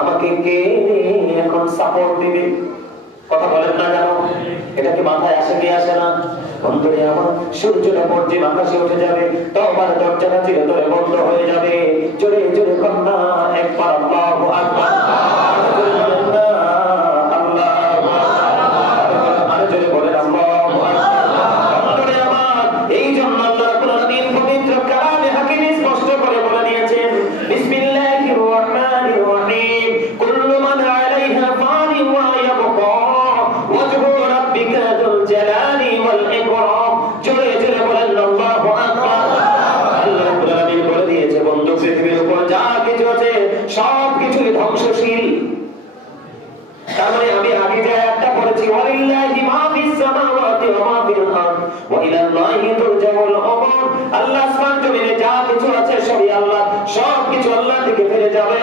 আমাকে কে এখন সাপোর্ট দিবে? কথা বলেন না কেন? এটা কি মাথায় আসে কি আসে না? বন্ধুরে আমার, সূর্যটা পশ্চিম আকাশে উঠে যাবে, তওবার দরজাটা চিরতরে বন্ধ হয়ে যাবে। জোরে জোরে কন্যা একবার আল্লাহু আকবার। সবকিছুই ধ্বংসশীল। তার মানে আমি আগে যে একটা পড়েছি, ওয়ালিল্লাহি মা ফিস সামাওয়াতি ওয়া মা ফিল আরদ ওয়া ইলাল্লাহি তুরজাউল উমুর। আল্লাহ আসমান জমিনে যা কিছু আছে সবই আল্লাহ, সবকিছু আল্লাহর দিকে ফিরে যাবে।